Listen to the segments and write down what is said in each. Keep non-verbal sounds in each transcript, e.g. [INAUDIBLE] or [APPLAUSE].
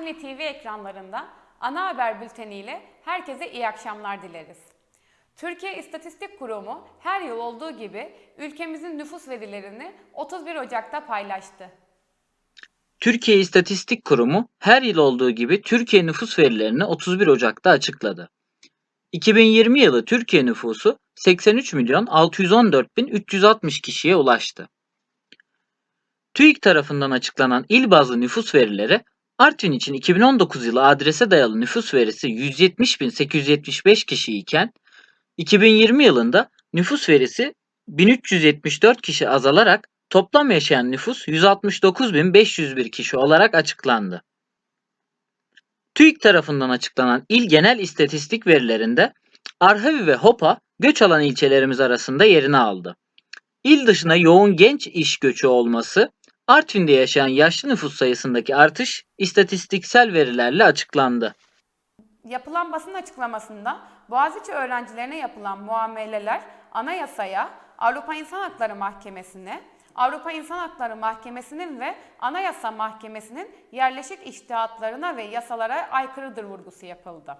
Artvinli TV ekranlarında ana haber bülteniyle herkese iyi akşamlar dileriz. Türkiye İstatistik Kurumu her yıl olduğu gibi ülkemizin nüfus verilerini 31 Ocak'ta paylaştı. Türkiye İstatistik Kurumu her yıl olduğu gibi Türkiye nüfus verilerini 31 Ocak'ta açıkladı. 2020 yılı Türkiye nüfusu 83 milyon 614 bin 360 kişiye ulaştı. TÜİK tarafından açıklanan il bazlı nüfus verileri Artvin için 2019 yılı adrese dayalı nüfus verisi 170.875 kişi iken 2020 yılında nüfus verisi 1374 kişi azalarak toplam yaşayan nüfus 169.501 kişi olarak açıklandı. TÜİK tarafından açıklanan il genel istatistik verilerinde Arhavi ve Hopa göç alan ilçelerimiz arasında yerini aldı. İl dışına yoğun genç iş göçü olması, Artvin'de yaşayan yaşlı nüfus sayısındaki artış istatistiksel verilerle açıklandı. Yapılan basın açıklamasında Boğaziçi öğrencilerine yapılan muameleler anayasaya, Avrupa İnsan Hakları Mahkemesi'ne, Avrupa İnsan Hakları Mahkemesi'nin ve Anayasa Mahkemesi'nin yerleşik iştihatlarına ve yasalara aykırıdır vurgusu yapıldı.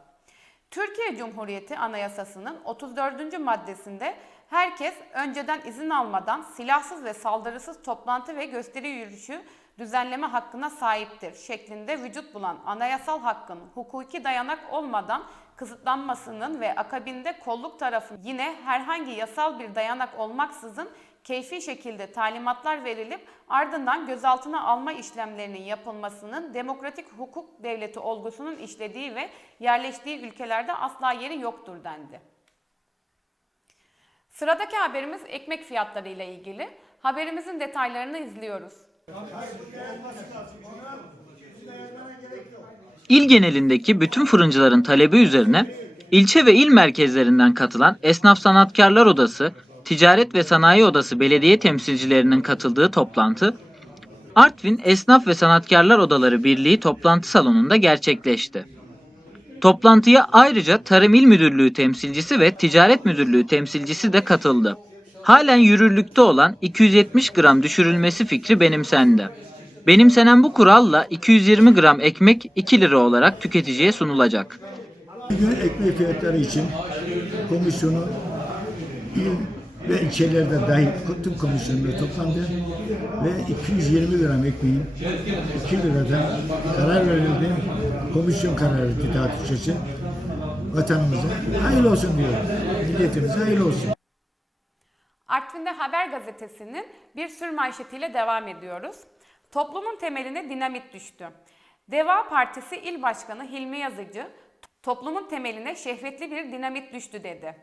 Türkiye Cumhuriyeti Anayasası'nın 34. maddesinde herkes önceden izin almadan silahsız ve saldırısız toplantı ve gösteri yürüyüşü düzenleme hakkına sahiptir şeklinde vücut bulan anayasal hakkın hukuki dayanak olmadan kısıtlanmasının ve akabinde kolluk tarafı yine herhangi yasal bir dayanak olmaksızın keyfi şekilde talimatlar verilip ardından gözaltına alma işlemlerinin yapılmasının demokratik hukuk devleti olgusunun işlediği ve yerleştiği ülkelerde asla yeri yoktur dendi. Sıradaki haberimiz ekmek fiyatları ile ilgili. Haberimizin detaylarını izliyoruz. İl genelindeki bütün fırıncıların talebi üzerine ilçe ve il merkezlerinden katılan Esnaf Sanatkarlar Odası, Ticaret ve Sanayi Odası belediye temsilcilerinin katıldığı toplantı Artvin Esnaf ve Sanatkarlar Odaları Birliği toplantı salonunda gerçekleşti. Toplantıya ayrıca Tarım İl Müdürlüğü temsilcisi ve Ticaret Müdürlüğü temsilcisi de katıldı. Halen yürürlükte olan 270 gram düşürülmesi fikri benimsendi. Benimsenen bu kuralla 220 gram ekmek 2 lira olarak tüketiciye sunulacak. Bugün ekmek fiyatları için komisyonu il ve ilçelerde dahil tüm komisyonlar toplandı ve 220 gram ekmeğin 2 liradan karar verildi. Komisyon kararı Türkçesi. Vatanımıza hayırlı olsun diyorum. Milletimize hayırlı olsun. Artvin'de Haber Gazetesi'nin bir sür manşetiyle devam ediyoruz. Toplumun temeline dinamit düştü. Deva Partisi İl Başkanı Hilmi Yazıcı, toplumun temeline şehvetli bir dinamit düştü dedi.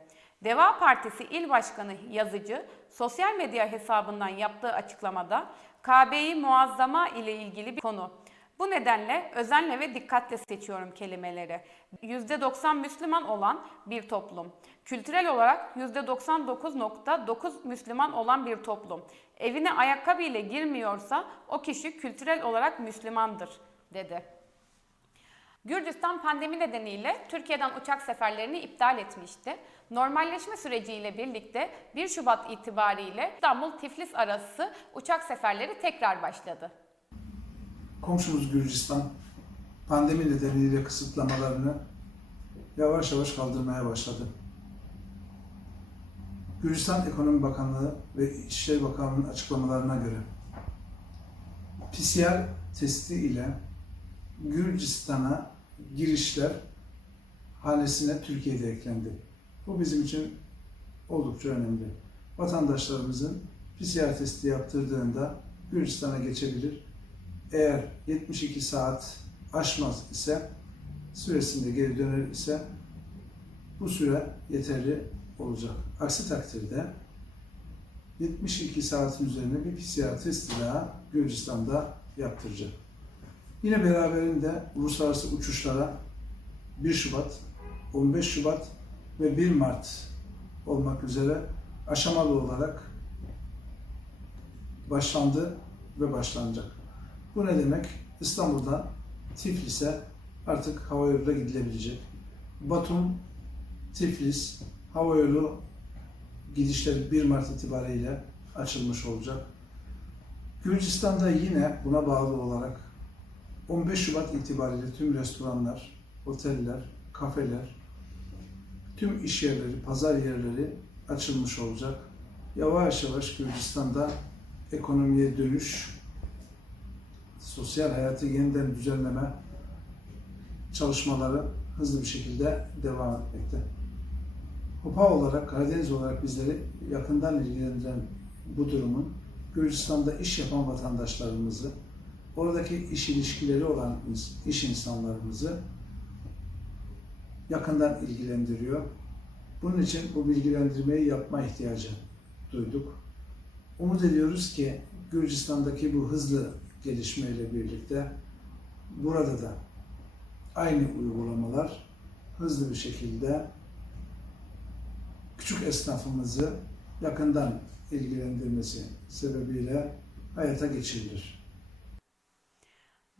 Deva Partisi İl Başkanı Yazıcı, sosyal medya hesabından yaptığı açıklamada KB'yi muazzama ile ilgili bir konu. Bu nedenle özenle ve dikkatle seçiyorum kelimeleri. %90 Müslüman olan bir toplum. Kültürel olarak %99.9 Müslüman olan bir toplum. Evine ayakkabı ile girmiyorsa o kişi kültürel olarak Müslümandır, dedi. Gürcistan pandemi nedeniyle Türkiye'den uçak seferlerini iptal etmişti. Normalleşme süreciyle birlikte 1 Şubat itibariyle İstanbul-Tiflis arası uçak seferleri tekrar başladı. Komşumuz Gürcistan pandemi nedeniyle kısıtlamalarını yavaş yavaş kaldırmaya başladı. Gürcistan Ekonomi Bakanlığı ve İçişleri Bakanlığı'nın açıklamalarına göre PCR testi ile Gürcistan'a girişler hanesine Türkiye'de eklendi. Bu bizim için oldukça önemli. Vatandaşlarımızın PCR testi yaptırdığında Gürcistan'a geçebilir eğer 72 saat aşmaz ise süresinde geri döner ise bu süre yeterli olacak. Aksi takdirde 72 saatin üzerine bir testi daha Gürcistan'da yaptıracak. Yine beraberinde uluslararası uçuşlara 1 Şubat, 15 Şubat ve 1 Mart olmak üzere aşamalı olarak başlandı ve başlanacak. Bu ne demek? İstanbul'dan Tiflis'e artık havayoluyla gidilebilecek. Batum, Tiflis, havayolu gidişleri 1 Mart itibariyle açılmış olacak. Gürcistan'da yine buna bağlı olarak 15 Şubat itibariyle tüm restoranlar, oteller, kafeler, tüm iş yerleri, pazar yerleri açılmış olacak. Yavaş yavaş Gürcistan'da ekonomiye dönüş, sosyal hayatı yeniden düzenleme çalışmaları hızlı bir şekilde devam etmekte. HOPA olarak, Karadeniz olarak bizleri yakından ilgilendiren bu durumun Gürcistan'da iş yapan vatandaşlarımızı, oradaki iş ilişkileri olan iş insanlarımızı yakından ilgilendiriyor. Bunun için bu bilgilendirmeyi yapma ihtiyacı duyduk. Umut ediyoruz ki Gürcistan'daki bu hızlı gelişmeyle birlikte burada da aynı uygulamalar hızlı bir şekilde küçük esnafımızı yakından ilgilendirmesi sebebiyle hayata geçirilir.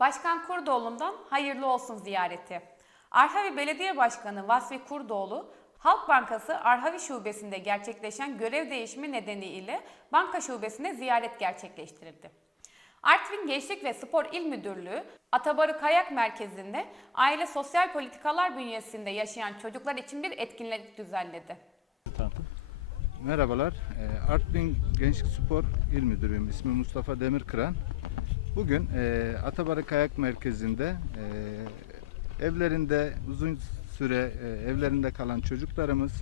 Başkan Kurdoğlu'ndan hayırlı olsun ziyareti. Arhavi Belediye Başkanı Vasfi Kurdoğlu, Halk Bankası Arhavi Şubesi'nde gerçekleşen görev değişimi nedeniyle banka şubesine ziyaret gerçekleştirildi. Artvin Gençlik ve Spor İl Müdürlüğü, Atabarı Kayak Merkezi'nde aile sosyal politikalar bünyesinde yaşayan çocuklar için bir etkinlik düzenledi. Merhabalar. Ee, Artvin Gençlik Spor İl Müdürüyüm. İsmim Mustafa Demirkıran. Bugün e, Atabarı Kayak Merkezi'nde e, evlerinde uzun süre e, evlerinde kalan çocuklarımız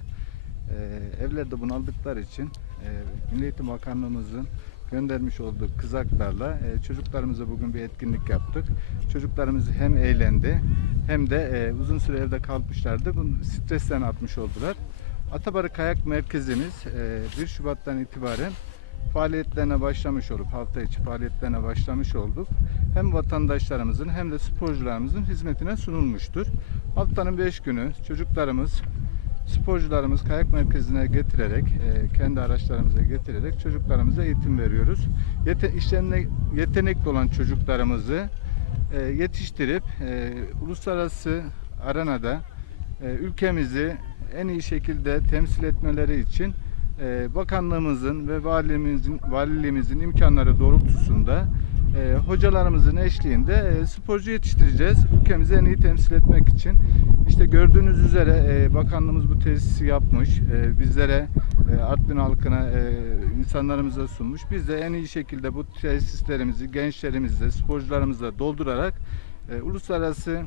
e, evlerde bunaldıkları için e, Milli Eğitim Bakanlığımızın göndermiş olduğu kızaklarla e, çocuklarımıza bugün bir etkinlik yaptık. Çocuklarımız hem eğlendi hem de e, uzun süre evde kalmışlardı. Bunu stresten atmış oldular. Atabarı Kayak Merkezimiz e, 1 Şubat'tan itibaren faaliyetlerine başlamış olup hafta içi faaliyetlerine başlamış olduk. Hem vatandaşlarımızın hem de sporcularımızın hizmetine sunulmuştur. Haftanın 5 günü çocuklarımız sporcularımız kayak merkezine getirerek, e, kendi araçlarımıza getirerek çocuklarımıza eğitim veriyoruz. Yete, işlerine yetenekli olan çocuklarımızı e, yetiştirip e, uluslararası arenada e, ülkemizi en iyi şekilde temsil etmeleri için e, bakanlığımızın ve valimizin valiliğimizin imkanları doğrultusunda e, hocalarımızın eşliğinde e, sporcu yetiştireceğiz. Ülkemizi en iyi temsil etmek için. İşte gördüğünüz üzere e, bakanlığımız bu tesisi yapmış. E, bizlere e, Artvin halkına e, insanlarımıza sunmuş. Biz de en iyi şekilde bu tesislerimizi gençlerimizle, sporcularımızla doldurarak e, uluslararası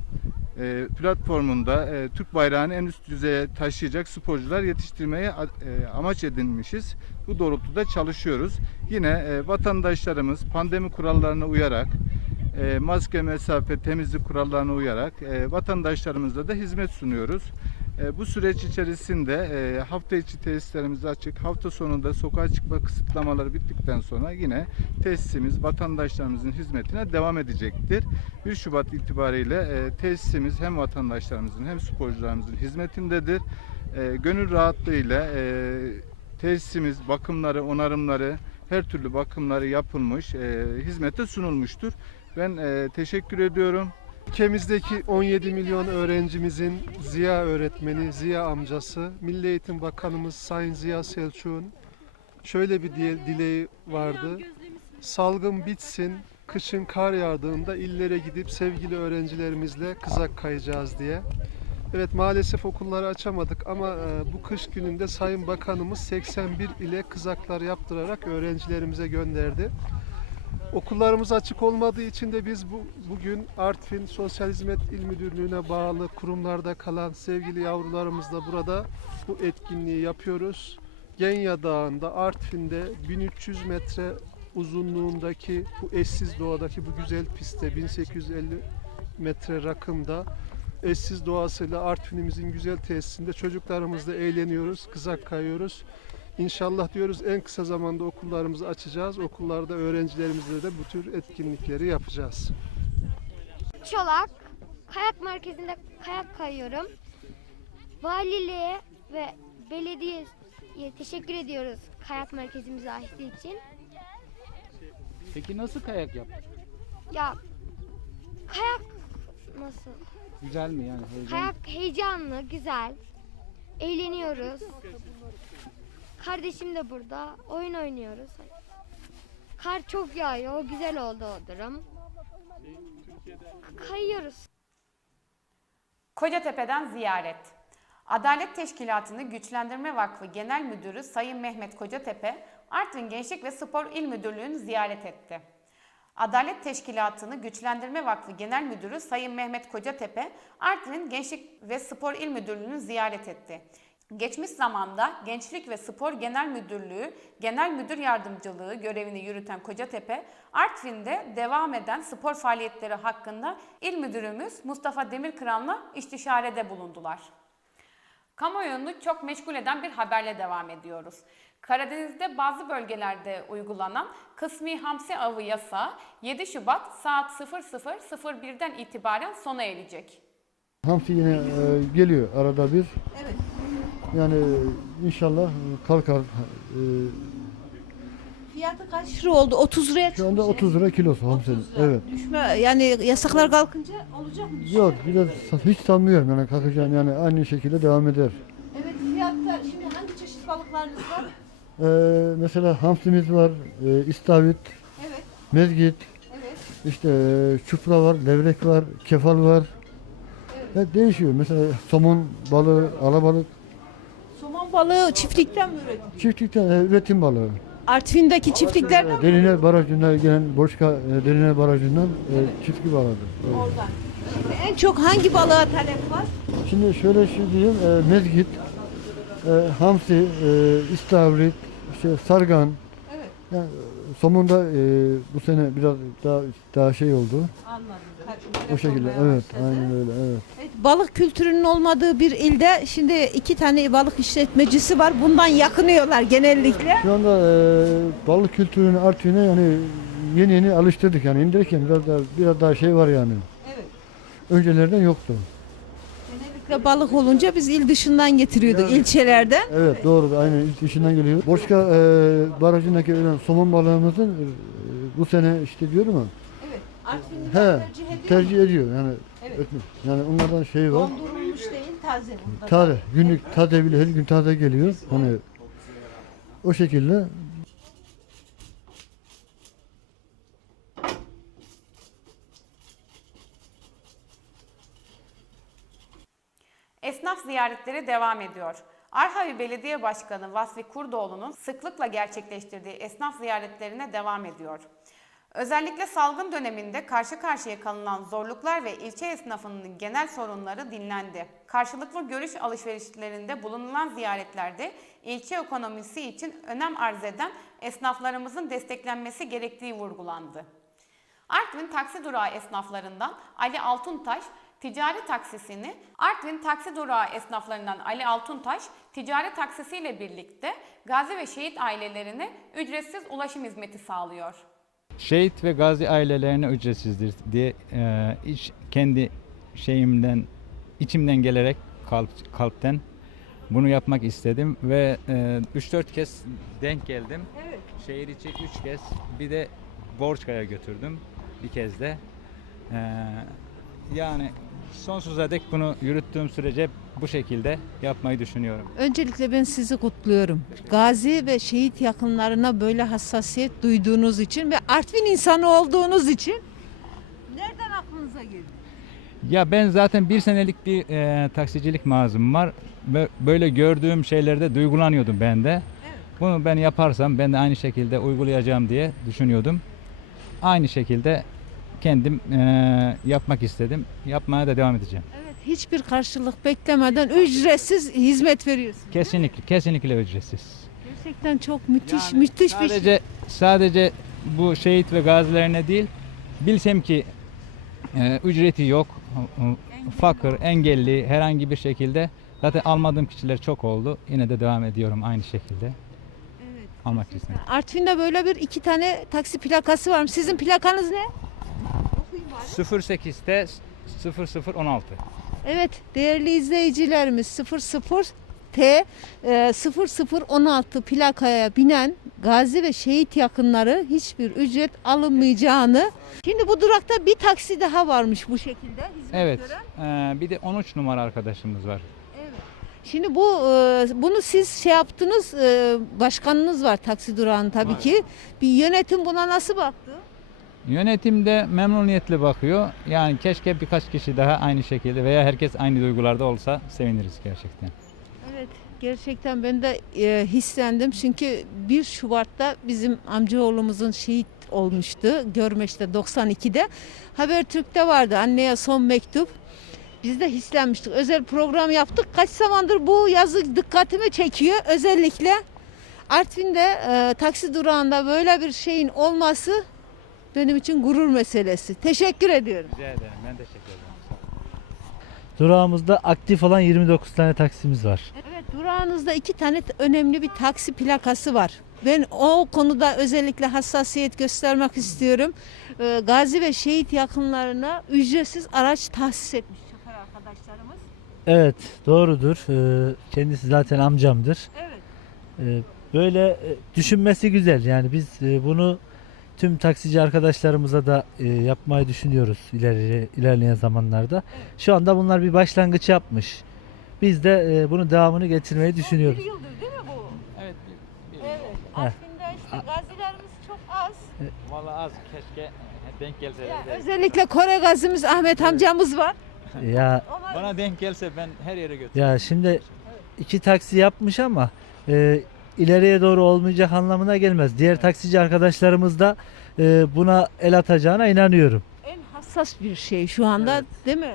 platformunda e, Türk bayrağını en üst düzeye taşıyacak sporcular yetiştirmeye e, amaç edinmişiz. Bu doğrultuda çalışıyoruz. Yine e, vatandaşlarımız pandemi kurallarına uyarak e, maske, mesafe, temizlik kurallarına uyarak e, vatandaşlarımıza da hizmet sunuyoruz. E, bu süreç içerisinde e, hafta içi tesislerimiz açık. Hafta sonunda sokağa çıkma kısıtlamaları bittikten sonra yine tesisimiz vatandaşlarımızın hizmetine devam edecektir. 1 Şubat itibariyle e, tesisimiz hem vatandaşlarımızın hem sporcularımızın hizmetindedir. Gönül rahatlığıyla tesisimiz bakımları, onarımları, her türlü bakımları yapılmış, hizmete sunulmuştur. Ben teşekkür ediyorum. Ülkemizdeki 17 milyon öğrencimizin Ziya öğretmeni, Ziya amcası, Milli Eğitim Bakanımız Sayın Ziya Selçuk'un şöyle bir dileği vardı. Salgın bitsin, kışın kar yağdığında illere gidip sevgili öğrencilerimizle kızak kayacağız diye. Evet maalesef okulları açamadık ama e, bu kış gününde Sayın Bakanımız 81 ile kızaklar yaptırarak öğrencilerimize gönderdi. Okullarımız açık olmadığı için de biz bu, bugün Artvin Sosyal Hizmet İl Müdürlüğü'ne bağlı kurumlarda kalan sevgili yavrularımızla burada bu etkinliği yapıyoruz. Genya Dağı'nda Artvin'de 1300 metre uzunluğundaki bu eşsiz doğadaki bu güzel pistte 1850 metre rakımda eşsiz doğasıyla Artvin'imizin güzel tesisinde çocuklarımızla eğleniyoruz, kızak kayıyoruz. İnşallah diyoruz en kısa zamanda okullarımızı açacağız. Okullarda öğrencilerimizle de bu tür etkinlikleri yapacağız. Çolak kayak merkezinde kayak kayıyorum. Valiliğe ve belediyeye teşekkür ediyoruz kayak merkezimize açtığı için. Peki nasıl kayak yap? Ya kayak nasıl? Güzel mi yani? Heyecan? Kayak heyecanlı, güzel. Eğleniyoruz. Kardeşim de burada. Oyun oynuyoruz. Kar çok yağıyor. Güzel oldu o durum. Kayıyoruz. Kocatepe'den ziyaret. Adalet Teşkilatı'nı Güçlendirme Vakfı Genel Müdürü Sayın Mehmet Kocatepe, Artvin Gençlik ve Spor İl Müdürlüğü'nü ziyaret etti. Adalet Teşkilatı'nı Güçlendirme Vakfı Genel Müdürü Sayın Mehmet Kocatepe, Artvin Gençlik ve Spor İl Müdürlüğü'nü ziyaret etti. Geçmiş zamanda Gençlik ve Spor Genel Müdürlüğü Genel Müdür Yardımcılığı görevini yürüten Kocatepe, Artvin'de devam eden spor faaliyetleri hakkında İl Müdürümüz Mustafa Demirkıran'la istişarede bulundular. Kamuoyunu çok meşgul eden bir haberle devam ediyoruz. Karadeniz'de bazı bölgelerde uygulanan kısmi hamsi avı yasağı 7 Şubat saat 00.01'den itibaren sona erecek. Hamsi yine e, geliyor arada bir. Evet. Yani inşallah kalkar. E, Fiyatı kaç lira oldu? 30 liraya şu anda çıkmış. 30 lira kilosu hamsinin. 30 lira. Evet. Düşme yani yasaklar kalkınca olacak mı? Yok biraz hiç sanmıyorum yani kalkacağını yani aynı şekilde devam eder. Evet fiyatta şimdi hangi çeşit balıklarınız var? E, mesela hamsimiz var, e, istavrit, Evet. mezgit, Evet. işte e, çupra var, levrek var, kefal var. Evet, değişiyor. Mesela somon balığı, alabalık, Balığı çiftlikten mi üretiliyor? çiftlikten e, üretim balığı. Artvin'deki çiftliklerden mi? Derine Barajı'ndan gelen Boşka e, Barajı'ndan e, çiftlik balığıdır. Evet. Oradan. Şimdi en çok hangi balığa talep var? Şimdi şöyle şey diyeyim, e, mezgit, e, hamsi, e, istavrit, işte sargan, Evet. yani e, somun da e, bu sene biraz daha daha şey oldu. Anladım. O şekilde, evet, aynen öyle, evet. Evet, balık kültürünün olmadığı bir ilde şimdi iki tane balık işletmecisi var. Bundan yakınıyorlar genellikle. Şu anda e, balık kültürünü Artvin'e yani yeni yeni alıştırdık yani indirirken biraz daha biraz daha şey var yani. Evet. Öncelerden yoktu. Genellikle balık olunca biz il dışından getiriyorduk ilçelerden. Evet doğru aynen ilk işinden geliyor. Boşka e, barajındaki ölen somon balığımızın e, bu sene işte diyorum ama Evet. Artvinliler He, tercih ediyor. tercih ediyor yani Evet. etmiş. Yani onlardan şey var. Dondurulmuş değil taze. burada. Taze günlük taze bile her gün taze geliyor. Hani o şekilde ziyaretleri devam ediyor. Arhavi Belediye Başkanı Vasfi Kurdoğlu'nun sıklıkla gerçekleştirdiği esnaf ziyaretlerine devam ediyor. Özellikle salgın döneminde karşı karşıya kalınan zorluklar ve ilçe esnafının genel sorunları dinlendi. Karşılıklı görüş alışverişlerinde bulunulan ziyaretlerde ilçe ekonomisi için önem arz eden esnaflarımızın desteklenmesi gerektiği vurgulandı. Artvin taksi durağı esnaflarından Ali Altuntaş ticari taksisini Artvin taksi durağı esnaflarından Ali Altuntaş ticari taksisiyle birlikte gazi ve şehit ailelerine ücretsiz ulaşım hizmeti sağlıyor. Şehit ve gazi ailelerine ücretsizdir diye e, iç, kendi şeyimden, içimden gelerek kalp, kalpten bunu yapmak istedim ve e, 3-4 kez denk geldim. Evet. Şehir içi 3 kez bir de Borçka'ya götürdüm bir kez de. E, yani sonsuza dek bunu yürüttüğüm sürece bu şekilde yapmayı düşünüyorum. Öncelikle ben sizi kutluyorum. Gazi ve şehit yakınlarına böyle hassasiyet duyduğunuz için ve Artvin insanı olduğunuz için nereden aklınıza geldi? Ya ben zaten bir senelik bir e, taksicilik mağazım var. Bö- Böyle gördüğüm şeylerde duygulanıyordum ben de. Bunu ben yaparsam ben de aynı şekilde uygulayacağım diye düşünüyordum. Aynı şekilde kendim e, yapmak istedim. Yapmaya da devam edeceğim. Evet, hiçbir karşılık beklemeden ücretsiz hizmet veriyorsun. Kesinlikle, kesinlikle ücretsiz. Gerçekten çok müthiş, Yani müthiş bir şey. sadece, Sadece bu şehit ve gazilerine değil, bilsem ki e, ücreti yok, fakir, engelli herhangi bir şekilde zaten almadığım kişiler çok oldu. Yine de devam ediyorum aynı şekilde Evet. almak istedim. Artvin'de böyle bir iki tane taksi plakası varmış. Sizin plakanız ne? 08'te 0016. Evet değerli izleyicilerimiz 00 T e, 0016 plakaya binen gazi ve şehit yakınları hiçbir ücret alınmayacağını. Şimdi bu durakta bir taksi daha varmış bu şekilde. hizmet Evet. gören. e, bir de 13 numara arkadaşımız var. Şimdi bu e, bunu siz şey yaptınız e, başkanınız var taksi durağının tabii ki. Bir yönetim buna nasıl baktı? Yönetim de memnuniyetle bakıyor. Yani keşke birkaç kişi daha aynı şekilde veya herkes aynı duygularda olsa seviniriz gerçekten. Evet gerçekten ben de e, hislendim çünkü 1 Şubat'ta bizim amcaoğlumuzun şehit olmuştu. Görmeş'te 92'de. Habertürk'te vardı anneye son mektup. Biz de hislenmiştik. Özel program yaptık. Kaç zamandır bu yazı dikkatimi çekiyor. Özellikle Artvin'de e, taksi durağında böyle bir şeyin olması benim için gurur meselesi. Teşekkür ediyorum. Rica ederim. Ben teşekkür ederim. Durağımızda aktif olan 29 tane taksimiz var. Evet durağınızda iki tane önemli bir taksi plakası var. Ben o konuda özellikle hassasiyet göstermek istiyorum. Ee, Gazi ve şehit yakınlarına ücretsiz araç tahsis etmiş şoför arkadaşlarımız. Evet doğrudur. Ee, Kendisi zaten amcamdır. Evet. Ee, Böyle e, düşünmesi güzel. Yani biz e, bunu tüm taksici arkadaşlarımıza da e, yapmayı düşünüyoruz ileri ilerleyen zamanlarda. Şu anda bunlar bir başlangıç yapmış. Biz de e, bunun devamını getirmeyi düşünüyoruz. yıldır değil mi bu? Evet. Bir, bir, Evet. Heh. Artvin'de işte gazilerimiz çok az. Vallahi az keşke denk gelse. Ya, de- özellikle Kore gazimiz Ahmet amcamız var. [LAUGHS] Ya Ona Bana denk gelse ben her yere götürürüm. ya şimdi iki taksi yapmış ama e, ileriye doğru olmayacak anlamına gelmez. Diğer taksici arkadaşlarımız da e, buna el atacağına inanıyorum. en hassas bir şey şu anda Evet. değil mi?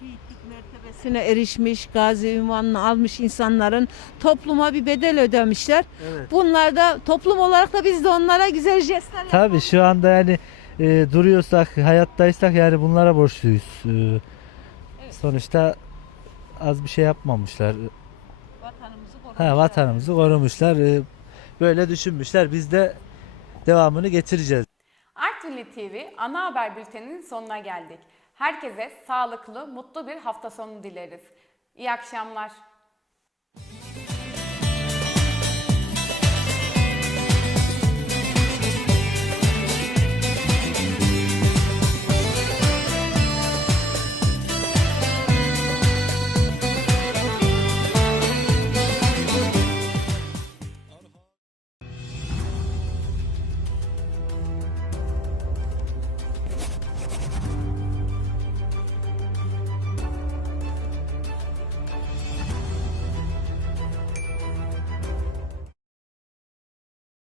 Şehitlik mertebesine erişmiş, gazi ünvanını almış insanların topluma bir bedel ödemişler. Evet. Bunlar da toplum olarak da biz de onlara güzel jestler Tabii şu anda yani e, duruyorsak, hayattaysak yani bunlara borçluyuz. E, Sonuçta az bir şey yapmamışlar. Ha, vatanımızı korumuşlar. E, böyle düşünmüşler. Biz de devamını getireceğiz. Artvinli TV ana haber bülteninin sonuna geldik. Herkese sağlıklı, mutlu bir hafta sonu dileriz. İyi akşamlar.